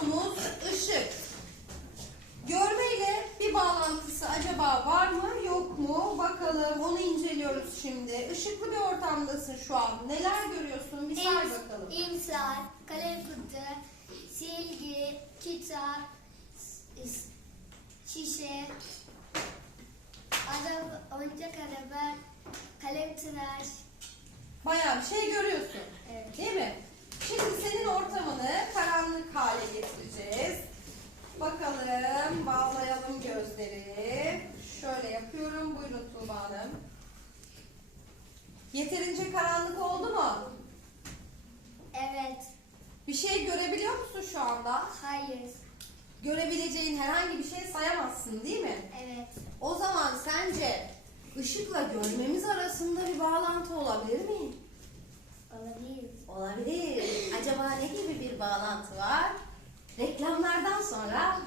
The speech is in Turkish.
konumuz ışık. Görmeyle bir bağlantısı acaba var mı yok mu? Bakalım onu inceliyoruz şimdi. Işıklı bir ortamdasın şu an. Neler görüyorsun? Bir say bakalım. İmsal, kalem kutu, silgi, kitap, şişe, araba, oyuncak araba, kalem tıraş. Bayağı bir şey görüyorsun. Bağlayalım gözleri. Şöyle yapıyorum. Buyurun Tuğba Hanım. Yeterince karanlık oldu mu? Evet. Bir şey görebiliyor musun şu anda? Hayır. Görebileceğin herhangi bir şey sayamazsın değil mi? Evet. O zaman sence ışıkla görmemiz arasında bir bağlantı olabilir mi? Olabilir. Olabilir. Acaba ne gibi bir bağlantı var? Reklamlardan sonra.